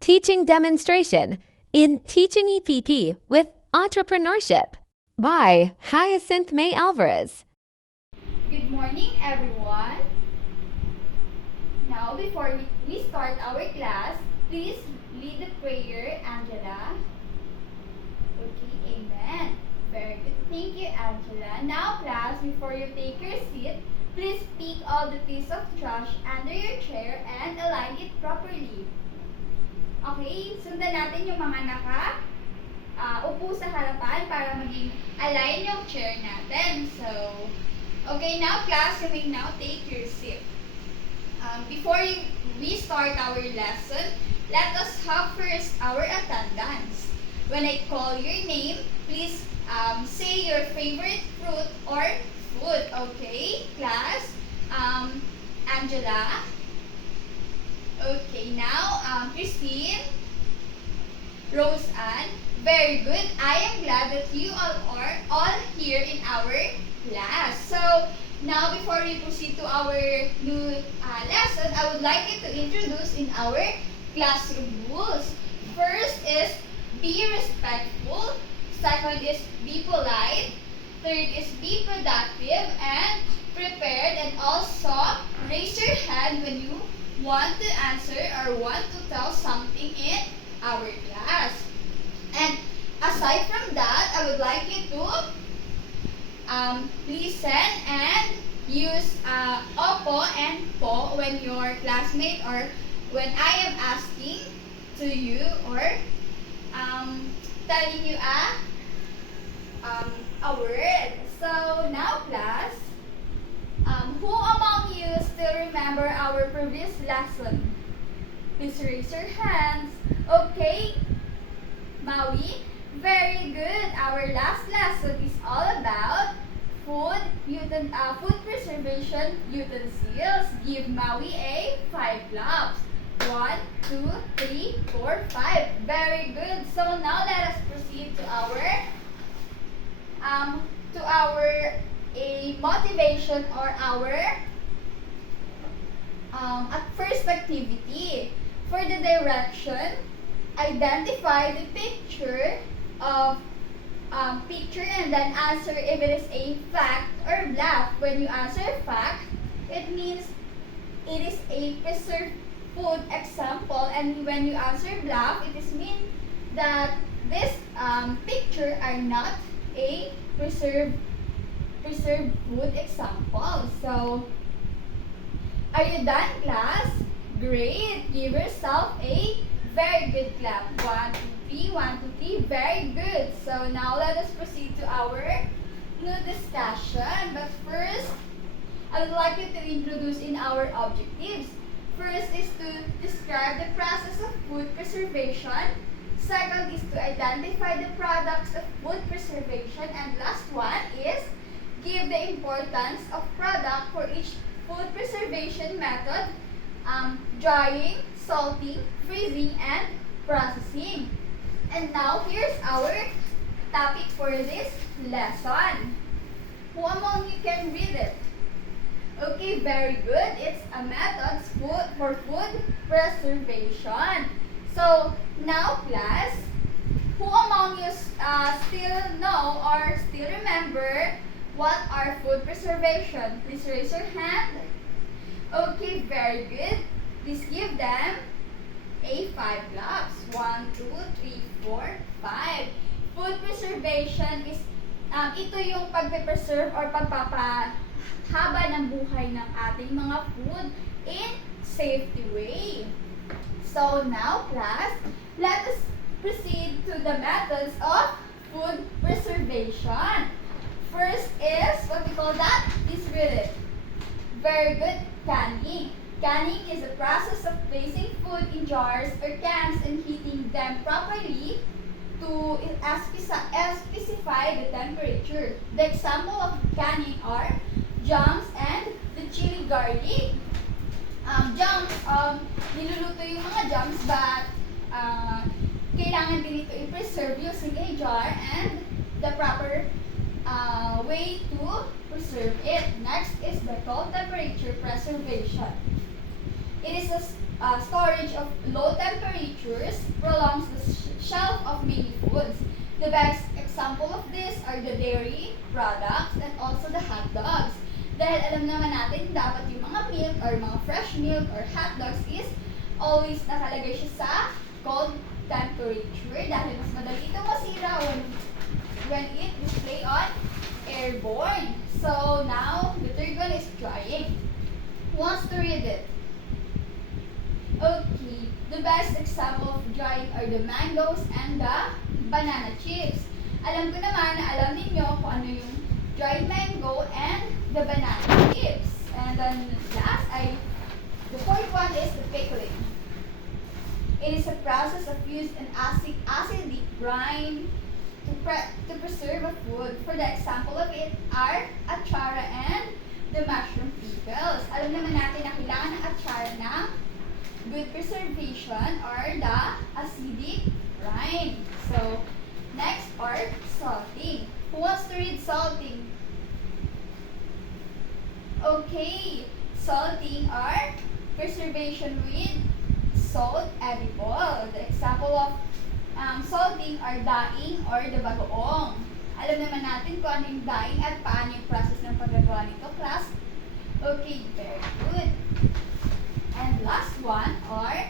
teaching demonstration in Teaching EPP with Entrepreneurship by Hyacinth May Alvarez. Good morning, everyone. Now, before we start our class, please lead the prayer, Angela. Okay, amen. Very good. Thank you, Angela. Now, class, before you take your seat, please pick all the pieces of trash under your chair and align it properly. Okay, sundan natin yung mga upo sa harapan para maging align yung chair natin. So, okay, now class, you may now take your seat. Before we start our lesson, let us have first our attendance. When I call your name, please say your favorite fruit or food. Okay, class? Angela? Okay, now, Christine? Rose-Ann? Very good. I am glad that you all are all here in our class. So, now before we proceed to our new lesson, I would like you to introduce in our classroom rules. First is be respectful. Second is be polite. Third is be productive and prepared. And also, raise your hand when you want to answer or want to tell something in our class. And aside from that, I would like you to listen and use opo and po when your classmate or when I am asking to you or telling you a word. So now, class, who among you still remember our previous lesson? Please raise your hands. Okay, Maui, very good. Our last lesson is all about food preservation utensils. Give Maui a 5 claps. 1, 2, 3, 4, 5. Very good. So now let us proceed to our motivation or our at first activity. For the direction, identify the picture and then answer if it is a fact or bluff. When you answer fact, it means it is a preserved food example, and when you answer bluff, it is mean that this picture are not a preserved food example. So, are you done, class? Great. Give yourself a very good clap. 1, 2, 3, 1, 2, 3. Very good. So now let us proceed to our new discussion. But first, I would like you to introduce in our objectives. First is to describe the process of food preservation. Second is to identify the products of food preservation. And last one is give the importance of product for each food preservation method. Drying, salting, freezing, and processing. And now, here's our topic for this lesson. Who among you can read it? Okay, very good. It's a method for food preservation. So, now class, who among you still know or still remember what are food preservation? Please raise your hand. Okay, very good. Please give them a 5 claps. 1, 2, 3, 4, 5. Food preservation is ito yung pagpe-preserve or pagpapahaba ng buhay ng ating mga food in safety way. So now, class, let us proceed to the methods of food preservation. First is, what we call that? Please read it. Very good. Canning. Canning is the process of placing food in jars or cans and heating them properly to specify the temperature. The example of canning are jams and the chili garlic. Jams, niluluto yung mga jams but kailangan din ito i-preserve using a jar and the proper way to preserve it. Next is the cold temperature preservation. It is a storage of low temperatures these are the dairy products and also the hot dogs. Dahil alam naman natin, dapat yung mga milk or mga fresh milk or hot dogs is always nakalagay siya sa cold temperature dahil mas madali itong masira when it display on airborne. So now, the third one is drying. Who wants to read it? Okay, the best example of drying are the mangoes and the banana chips. Alam ko naman na alam ninyo kung ano yung dried mango and the banana chips. And then last, the fourth one is the pickling. It is a process of use an acidic brine to preserve a food. For the example of it are achara and the mushroom pickles. Alam naman natin na kailangan ng achara ng good preservation or the acidic brine. So, next are salting. Who wants to read salting? Okay, salting are preservation with salt edible. The example of salting are daing or the bagoong. Alam naman natin kung ano yung daing at paano yung process ng paggagawa nito, class. Okay, very good. And last one are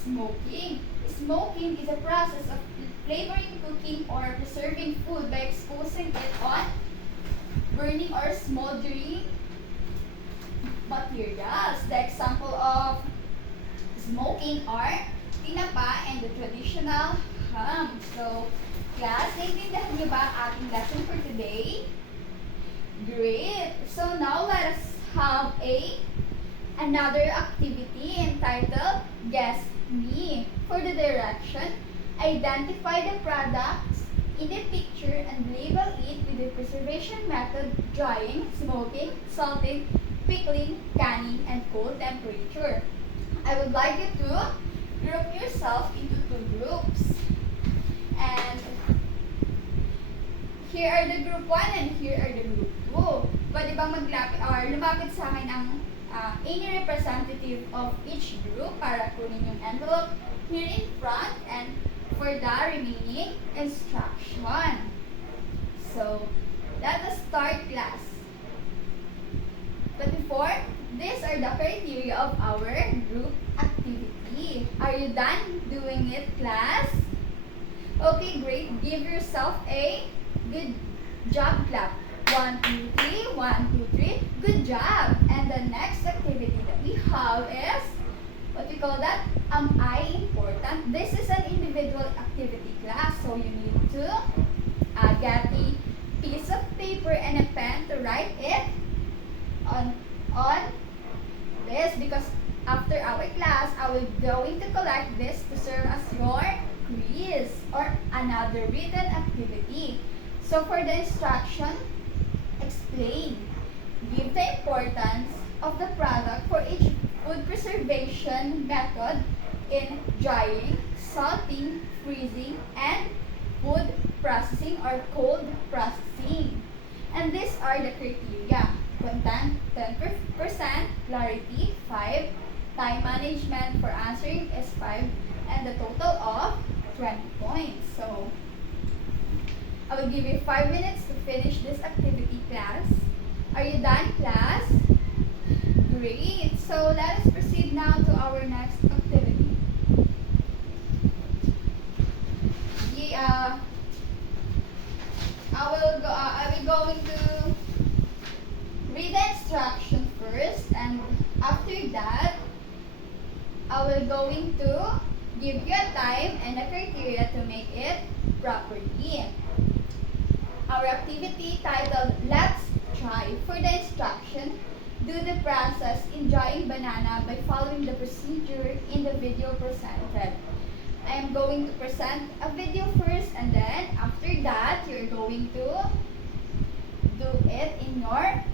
smoking. Smoking is a process of flavoring, cooking, or preserving food by exposing it on burning or smoldering materials. The example of smoking are tinapa and the traditional ham. So, class, naintindihan niyo ba ang ating lesson for today? Great! So now let us have another activity entitled Guess Me. For the direction, identify the products in the picture and label it with the preservation method: drying, smoking, salting, pickling, canning, and cold temperature. I would like you to group yourself into two groups. And here are the group 1 and here are the group 2. Pwede bang lumapit sa akin ang any representative of each group para kunin yung envelope here in front and for the remaining instruction. So, let us start, class. But before, these are the criteria of our group activity. Are you done doing it, class? Okay, great. Give yourself a good job clap. 1, 2, 3. 1, 2, 3. Good job. And the next activity that we have is, what we call that? Am I important? This is an individual activity, class. So you need to get a piece of paper and a pen to write it on this, because after our class, I will going to collect this to serve as your quiz or another written activity. So for the instruction, explain. Give the importance of the product for each food preservation method in drying, salting, freezing, and food processing or cold processing. And these are the criteria. 10% clarity, 5. Time management for answering is 5. And the total of 20 points. So, I will give you 5 minutes to finish this activity, class. Are you done, class? Great. So, let us proceed now to our next activity. I will going to read the instruction first, and after that, I will going to give you a time and a criteria to make it properly. Our activity titled Let's Try. For the instruction, do the process in drying banana by following the procedure in the video presented. I am going to present a video first, and then after that, you're going to do it in your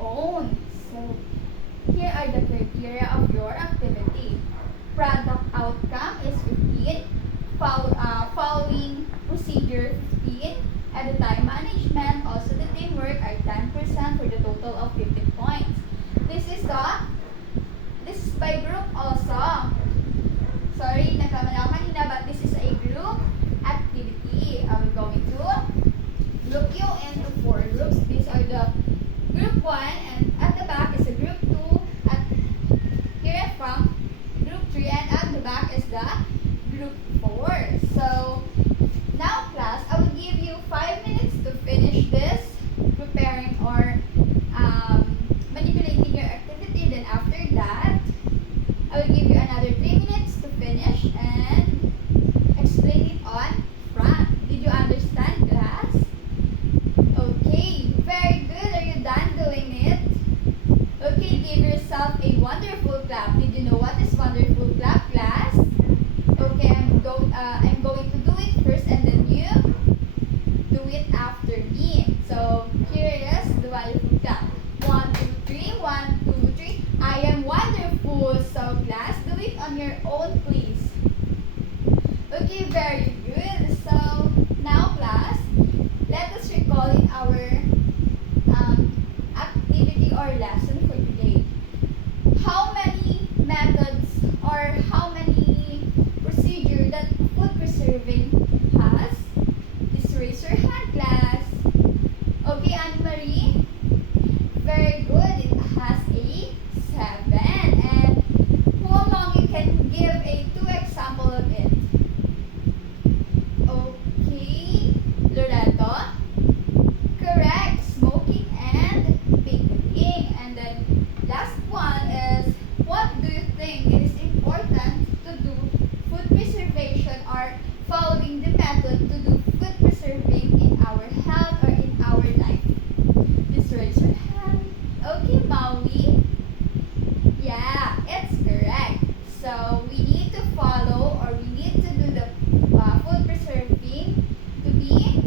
own. So, here are the criteria of your activity. Product outcome is 15. Following procedure 15. And the time management, also the teamwork, are 10% for the total of 15 points. This is by group also. Sorry, nagkamali ako kanina, but this is a group activity. I'm going to group group 4. So, now class, I will give you 5 minutes to finish this, preparing or manipulating your activity. Then after that, I will give you another 3 minutes to finish and explain it on front. Did you understand, class? Okay, very good. Are you done doing it? Okay, give yourself a wonderful clap. Did you know what is wonderful clap, class? Okay, I'm going to do it first and then you do it after me. So here is the wonderful clap. 1, 2, 3. 1, 2, 3. I am wonderful. So class, do it on your own, please. Okay, very good. So now class, let us recall in our activity or lesson for today. How many methods or how many procedure that food preserving has? Just raise your hand, class. Okay, Anne-Marie? Very good. It has a 7. And who among you can give a 2 example of it? Okay, Loreto? Correct. Smoking and pickling. And then last one is, what do you think it is important to do food preservation or following the method to do food preserving in our health or in our life? Just raise your hand. Okay, Maui? Yeah, it's correct. So we need to follow or we need to do the food preserving to be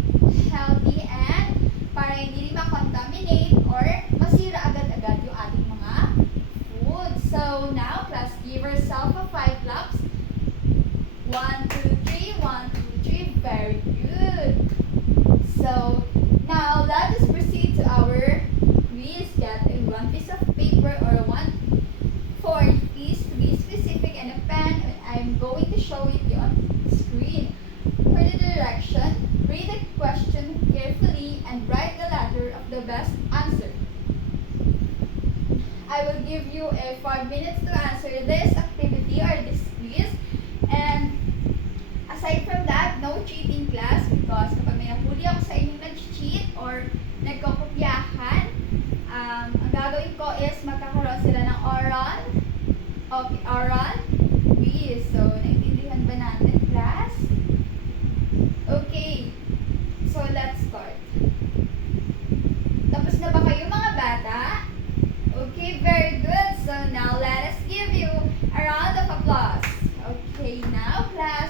healthy and para hindi ma-contaminate or masira agad-agad yung ating mga food. So now, class, give yourself a 5 claps. 1, 2, 3. 1, 2, 3. Very good. So now let us proceed to our quiz. Get a 1 piece of paper or 1 foreign piece to be specific and a pen. And I'm going to show it on the screen. For the direction, read the question carefully and write the letter of the best answer. I will give you a 5 minutes to answer this activity or this quiz. And aside from that, no cheating, class, because kapag may nahuli ako sa inyong nag-cheat or nagkopyahan, ang gagawin ko is magkakaroon sila ng oral quiz. So, naiintindihan ba natin, class? Okay, so let's start. Tapos na ba kayo, mga bata? Okay, very good. So now let us give you a round of applause. Okay, now class,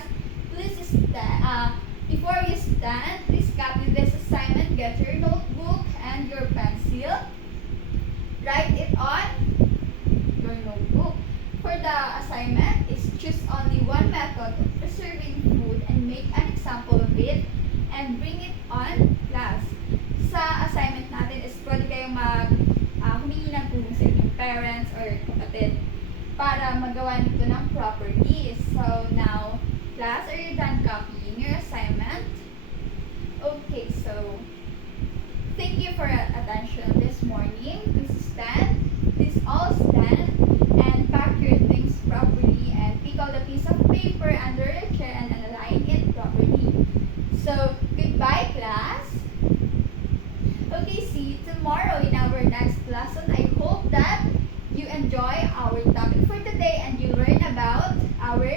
please stand. Before you stand, please copy this assignment. Get your notebook and your pencil. Write it on your notebook. For the assignment, is choose only one method of preserving food and make an example of it and bring it on class. Sa assignment natin is pwede kayong humingi ng tulong sa inyong parents or kapatid para magawa nito ng properly. So now, class, are you done copying your assignment? Okay, so thank you for your attention this morning. Please stand. Please all stand and pack your things properly and pick out a piece of paper under your chair and align it properly. So, goodbye, class. Okay, see you tomorrow in our next lesson. I hope that you enjoy our topic for today and you learn about our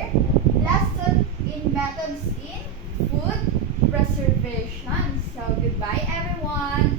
lesson in methods in food preservation. So, goodbye, everyone.